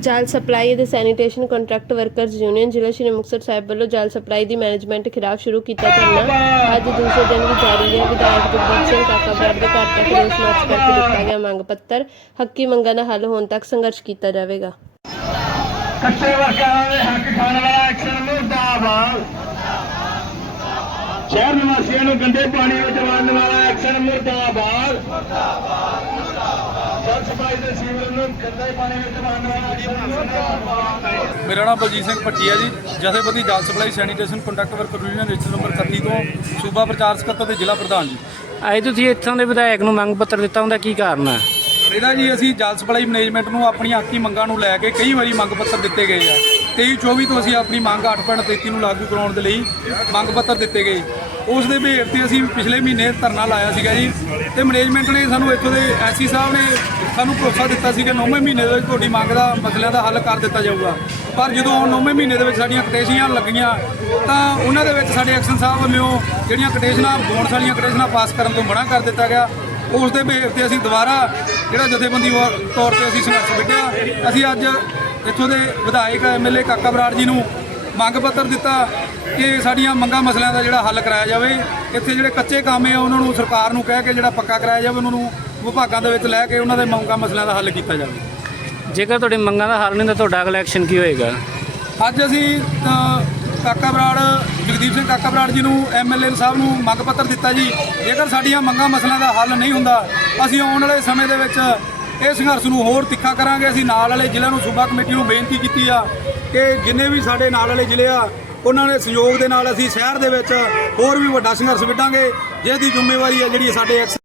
ਜਲ ਸਪਲਾਈ ਅਤੇ sanitation contract workers union ਜ਼ਿਲ੍ਹਾ ਸ਼੍ਰੀ ਮੁਕਤਸਰ ਸਾਹਿਬ ਵੱਲੋਂ ਜਲ ਸਪਲਾਈ ਦੀ ਮੈਨੇਜਮੈਂਟ ਖਿਲਾਫ ਸ਼ੁਰੂ ਕੀਤਾ ਧਰਨਾ। ਅੱਜ ਦੂਸਰੇ ਦਿਨ ਵੀ ਜਾਰੀ ਹੈ। ਵਿਧਾਇਕ ਜਗਦੀਪ ਸਿੰਘ ਕਾਕਾ ਬਰਾੜ ਦੇ ਘਰ ਤੱਕ ਰੋਸ ਮਾਰਚ ਕਰਕੇ ਦਿੱਤਾ ਗਿਆ ਮੰਗ ਪੱਤਰ। ਹੱਕੀ ਮੰਗਾਂ ਦਾ ਹੱਲ ਹੋਣ ਤੱਕ ਸੰਘਰਸ਼ ਕੀਤਾ ਜਾਵੇਗਾ। ਕੱਟੇ ਵਰਕਰਾਂ ਦੇ ਹੱਕ ਖਾਣ ਵਾਲਾ ਐਕਸ਼ਨ ਮੁਰਦਾਬਾਦ। ਸ਼ਹਿਰ ਨਿਵਾਸੀਆਂ ਨੂੰ ਗੰਦੇ ਪਾਣੀ ਵਿੱਚ ਵੰਡਣ ਵਾਲਾ ਐਕਸ਼ਨ ਮੁਰਦਾਬਾਦ ਜਲ ਸਪਲਾਈ ਦੇ ਸੀਵਰ ਨੂੰ ਗੰਦੇ ਪਾਣੀ ਵਿੱਚ ਵੰਡਣ ਵਾਲਾ ਐਕਸ਼ਨ ਮੁਰਦਾਬਾਦ। ਮੇਰਾ ਨਾਮ ਬਲਜੀਤ ਸਿੰਘ ਹੈ ਜੀ। ਜਥੇਬੰਦੀ ਜਲ supply sanitation contract worker union register number 31 ਤੋਂ ਸੂਬਾ ਪ੍ਰਚਾਰ ਸਕੱਤਰ ਤੇ ਜ਼ਿਲ੍ਹਾ ਪ੍ਰਧਾਨ ਜੀ। ਅੱਜ ਤੁਸੀਂ ਇੱਥੋਂ ਦੇ ਵਿਧਾਇਕ ਨੂੰ ਮੰਗ ਪੱਤਰ ਦਿੱਤਾ ਹੁੰਦਾ ਕੀ ਕਾਰਨ ਹੈ? ਇਹਦਾ ਜੀ ਅਸੀਂ ਜਲ ਸਪਲਾਈ ਮੈਨੇਜਮੈਂਟ ਨੂੰ ਆਪਣੀਆਂ ਹੱਕੀ ਮੰਗਾਂ ਨੂੰ ਲੈ ਕੇ ਕਈ ਵਾਰੀ ਮੰਗ ਪੱਤਰ ਦਿੱਤੇ ਗਏ ਆ। 23 24 ਤੋਂ ਅਸੀਂ ਆਪਣੀ ਮੰਗ 8.33 ਨੂੰ ਲਾਗੂ ਕਰਾਉਣ ਦੇ ਲਈ ਮੰਗ ਪੱਤਰ ਦਿੱਤੇ ਗਏ। ਉਸ ਦੇ ਭੇਟ ਤੇ ਅਸੀਂ ਪਿਛਲੇ ਮਹੀਨੇ ਧਰਨਾ ਲਾਇਆ ਸੀਗਾ ਜੀ ਤੇ ਮੈਨੇਜਮੈਂਟ ਨੇ ਸਾਨੂੰ ਇੱਥੋਂ ਦੇ ਐਸਸੀ ਸਾਹਿਬ ਨੇ ਸਾਨੂੰ ਭਰੋਸਾ ਦਿੱਤਾ ਸੀ ਕਿ 9ਵੇਂ ਮਹੀਨੇ ਦੇ ਵਿੱਚ ਤੁਹਾਡੀ ਮੰਗ ਦਾ ਮਸਲਿਆਂ ਦਾ ਹੱਲ ਕਰ ਦਿੱਤਾ ਜਾਊਗਾ। ਪਰ ਜਦੋਂ 9ਵੇਂ ਮਹੀਨੇ ਦੇ ਵਿੱਚ ਸਾਡੀਆਂ ਕਟੇਸ਼ੀਆਂ ਲੱਗੀਆਂ, ਤਾਂ ਉਹਨਾਂ ਦੇ ਵਿੱਚ ਸਾਡੇ ਐਕਸ਼ਨ ਸਾਹਿਬ ਵੱਲੋਂ ਜਿਹੜੀਆਂ ਕਟੇਸ਼ਨਾਂ ਬੋਨਸ ਵਾਲੀਆਂ ਕਟੇਸ਼ਨਾਂ ਪਾਸ ਕਰਨ ਤੋਂ ਮਨਾ ਕਰ ਦਿੱਤਾ ਗਿਆ। ਉਸ ਦੇ ਭੇਟ ਤੇ ਅਸੀਂ ਦੁਬਾਰਾ ਜਿਹੜਾ ਜਥੇਬੰਦੀ ਵਾ- ਤੌਰ ਤੇ ਅਸੀਂ ਸੰਘਰਸ਼ ਵਿੱਢਿਆ। ਅਸੀਂ ਅੱਜ ਇੱਥੋਂ ਦੇ ਵਿਧਾਇਕ ਐਮਐਲਏ ਕਾਕਾ ਬਰਾੜ ਜੀ ਨੂੰ ਮੰਗ ਪੱਤਰ ਦਿੱਤਾ ਕਿ ਸਾਡੀਆਂ ਮੰਗਾਂ ਮਸਲਿਆਂ ਦਾ ਜਿਹੜਾ ਹੱਲ ਕਰਾਇਆ ਜਾਵੇ। ਇੱਥੇ ਜਿਹੜੇ ਕੱਚੇ ਕੰਮ ਆ ਉਹਨਾਂ ਨੂੰ ਸਰਕਾਰ ਨੂੰ ਕਹਿ ਕੇ ਜਿਹੜਾ ਪੱਕਾ ਕਰਾਇਆ ਜਾਵੇ ਉਹਨਾਂ ਨੂੰ ਵਿਭਾਗਾਂ ਦੇ ਵਿੱਚ ਲੈ ਕੇ ਉਹਨਾਂ ਦੇ ਮੰਗਾਂ ਮਸਲਿਆਂ ਦਾ ਹੱਲ ਕੀਤਾ ਜਾਵੇ। ਜੇਕਰ ਤੁਹਾਡੀ ਮੰਗਾਂ ਦਾ ਹੱਲ ਨਹੀਂ ਤਾਂ ਤੁਹਾਡਾ ਅਗਲਾ ਐਕਸ਼ਨ ਕੀ ਹੋਏਗਾ? ਅੱਜ ਅਸੀਂ ਅ, ਕਾਕਾ ਬਰਾੜ ਜਗਦੀਪ ਸਿੰਘ ਕਾਕਾ ਬਰਾੜ ਜੀ ਨੂੰ ਐਮਐਲਏ ਸਾਹਿਬ ਨੂੰ ਮੰਗ ਪੱਤਰ ਦਿੱਤਾ ਜੀ। ਜੇਕਰ ਸਾਡੀਆਂ ਮੰਗਾਂ ਮਸਲਿਆਂ ਦਾ ਹੱਲ ਨਹੀਂ ਹੁੰਦਾ ਅਸੀਂ ਆਉਣ ਵਾਲੇ ਸਮੇਂ ਦੇ ਵਿੱਚ ਇਹ ਸੰਘਰਸ਼ ਨੂੰ ਹੋਰ ਤਿੱਖਾ ਕਰਾਂਗੇ। ਅਸੀਂ ਨਾਲ ਵਾਲੇ ਜ਼ਿਲ੍ਹਿਆਂ ਨੂੰ ਸੂਬਾ ਕਮੇਟੀ ਨੂੰ ਬੇਨਤੀ ਕੀਤੀ ਆ ਕਿ ਜਿੰਨੇ ਵੀ ਸਾਡੇ ਨਾਲ ਵਾਲੇ ਜ਼ਿਲ੍ਹੇ ਆ, ਉਹਨਾਂ ਦੇ ਸਹਿਯੋਗ ਦੇ ਨਾਲ ਅਸੀਂ ਸ਼ਹਿਰ ਦੇ ਵਿੱਚ ਹੋਰ ਵੀ ਵੱਡਾ ਸੰਘਰਸ਼ ਵਿੱਢਾਂਗੇ, ਜਿਹਦੀ ਜ਼ਿੰਮੇਵਾਰੀ ਹੈ ਜਿਹੜੀ ਸਾਡੇ ਐਕਸ